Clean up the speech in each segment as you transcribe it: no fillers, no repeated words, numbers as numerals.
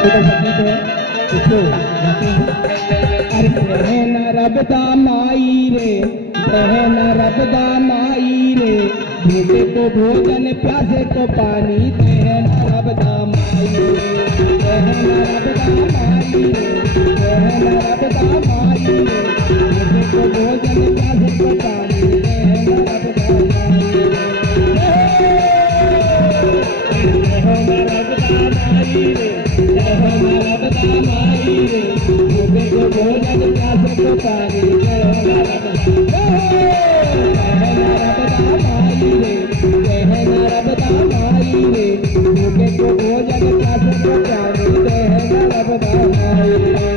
छोटा सा गीत है, इसको गाते हैं। अरे बहन रबदा माई रे, बहन रबदा माई रे, भूखे को भोजन प्यासे को पानी, बहन रबदा माई रे, बहन रबदा माई रे, बहन रबदा माई रे, भूखे को भोजन प्यासे को पानी, बहन रबदा माई रे, बहन रबदा माई रे, बहन रबदा माई रे, भूखे को भोजन प्यासे को पानी, बहन रबदा माई रे, बहन रबदा माई रे, भूखे को भोजन प्यासे को पानी, बहन रबदा माई रे।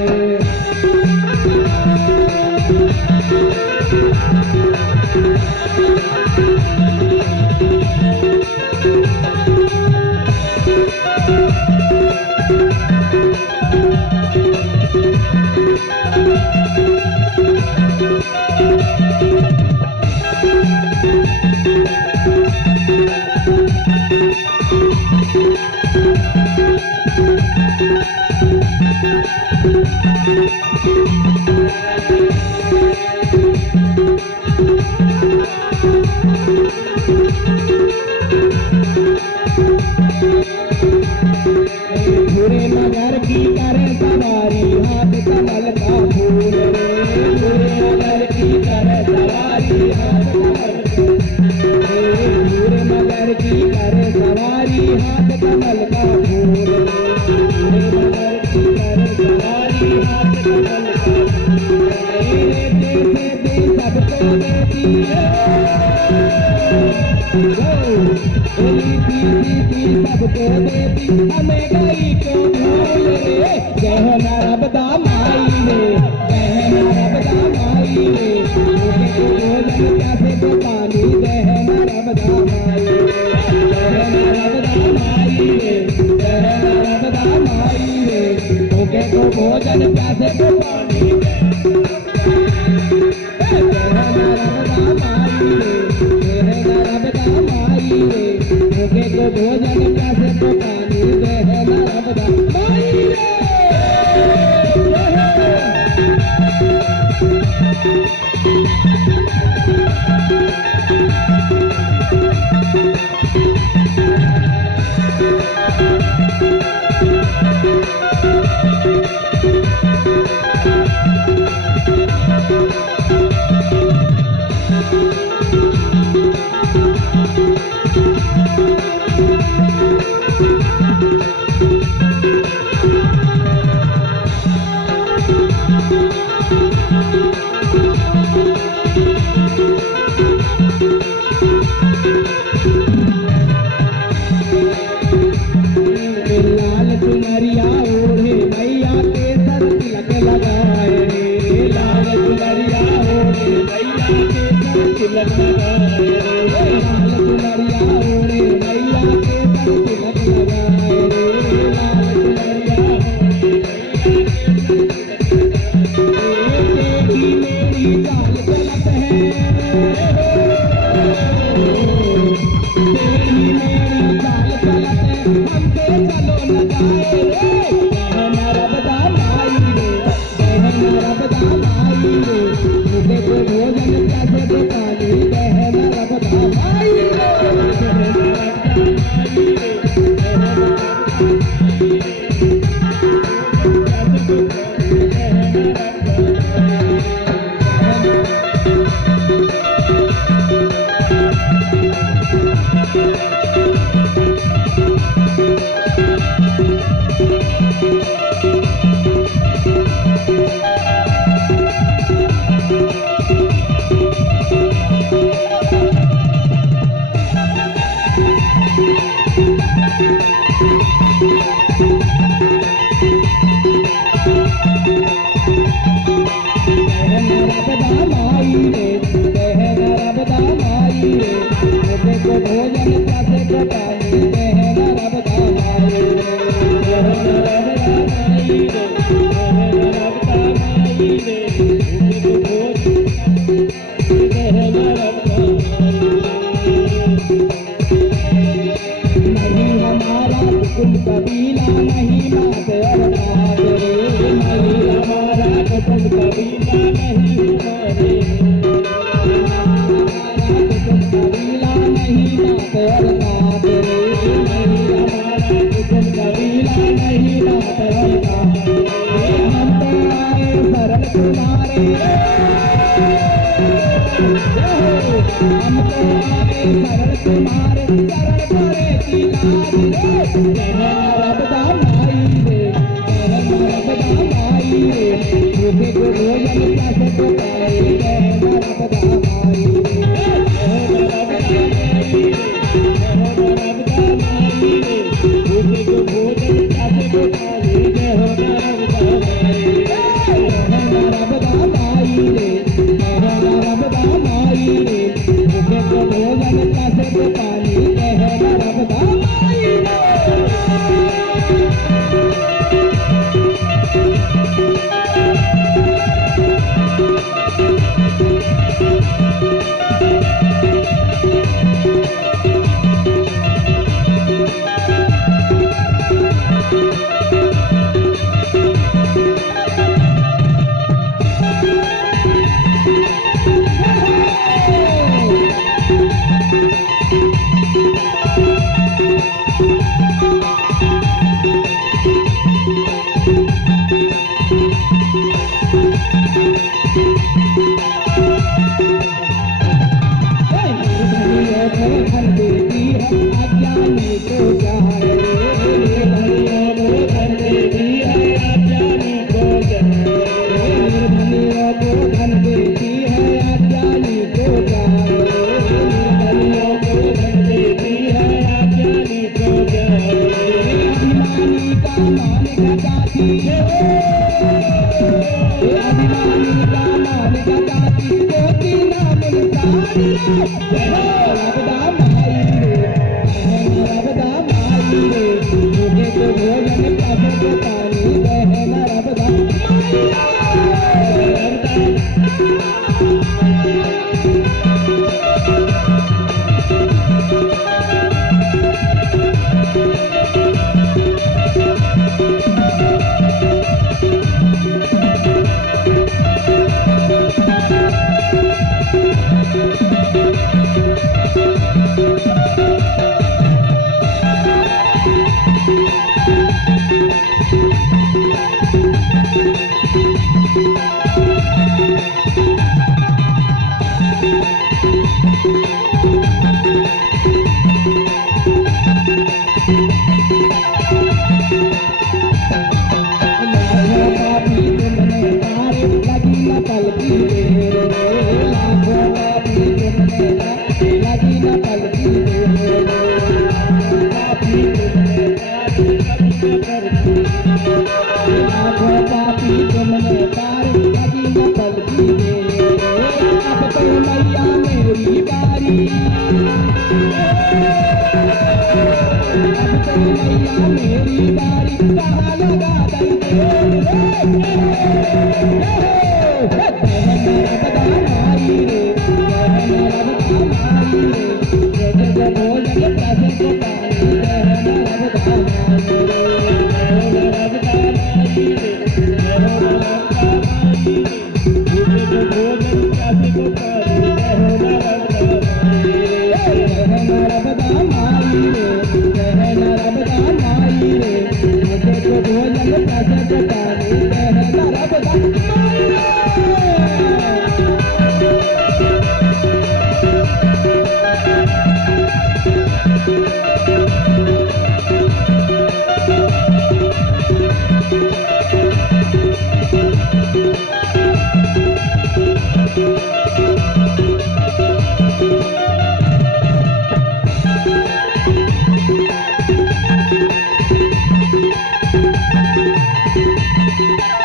बुरे मगर की करे सवारी, हाथ कमल का फूल रे, बुरे मगर की करे सवारी, हाथ कमल का फूल, बुरे मगर की करे सवारी, हाथ कमल का फूल रे, बुरे मगर की करे सवारी, हाथ कमल का फूल रे, जैसे दे सबको देती है, सबको देती हमें गई को भूल रे, बहन रबदा माई रे, बहन रबदा माई रे, भूखे को भोजन प्यासे को पानी, बहन रबदा माई रे, बहन रबदा माई रे, बहन रबदा माई रे, भूखे को भोजन प्यासे को पानी, बहन रबदा माई रे, बहन रबदा माई रे, भूखे को भोजन प्यासे को पानी, बहन रबदा माई रे। लाल चुनरिया ओढ़े मैया के सर तिलक लगाए रे, लाल चुनरिया ओढ़े मैया के सर तिलक लगाए रे, लाल चुनरिया ओढ़े मैया के सर तिलक लगाए रे, लाल चुनरिया ओढ़े तेरी मेरी चाल चलत है, तेरी मेरी चाल चलत है, हमसे चलो न जाए रे, बहन रबदा माई रे, बहन रबदा माई रे, भूखे को भोजन प्यासे को पानी, बहन रबदा माई रे, बहन रबदा माई रे, बहन रबदा माई रे, प्यासे को पानी, बहन रबदा माई रे, बहन रबदा माई रे, भूखे को भोजन प्यासे को पानी, बहन रबदा माई रे, बहन नहीं नात और नात रे, नहीं हमारा कुटुंब कबीला नहीं हमारे, हमारा कुटुंब कबीला नहीं नात और नात रे, नहीं हमारा कुटुंब कबीला नहीं नात और नात रे, हम तो आए शरण तुम्हारे, हम तो आए शरण तुम्हारे, शरण करे की लाज रे, कहना रबदा माई रे, कहना रबदा माई रे, तुझे को भोजन प्यासे को पाए, कहना रबदा माई रे, कहना रबदा माई रे, कहना रबदा माई रे, तुझे को भोजन प्यासे को पाए, कहना रबदा माई रे, कहना रबदा माई रे, कहना रबदा माई रे, तुझे को भोजन प्यासे को पाए, कहना रबदा माई रे। धन देती है अज्ञानी को जान रे, निर्धनियों को धन देती है अज्ञानी को जान रे, निर्धनियों को धन देती है अज्ञानी को जान रे, निर्धनियों को धन देती है अज्ञानी को जान रे, अभिमानी का मान घटाती है, अभिमानी का मान घटाती कोटि नाम निसारी रे, रबदा माई रे, रबदा माई रे, तुझे को भोजन प्यासे को पानी, कहना रबदा माई तुमने पार लगी न पलकी रे, अब तो मैया मेरी बारी, अब तो मैया मेरी बारी, कहाँ लगा दंगे रबदा माई रे, रबदा माई रे, तुझे भोजन प्यासे को पानी, कहना रबदा माई रे, रबदा माई रे, भोजन प्यासे को पानी, कहना रबदा माई रे, कहना रबदा माई रे, मुझे को भोजन प्यासे को पानी, कहना रबदा माई रे। Thank you.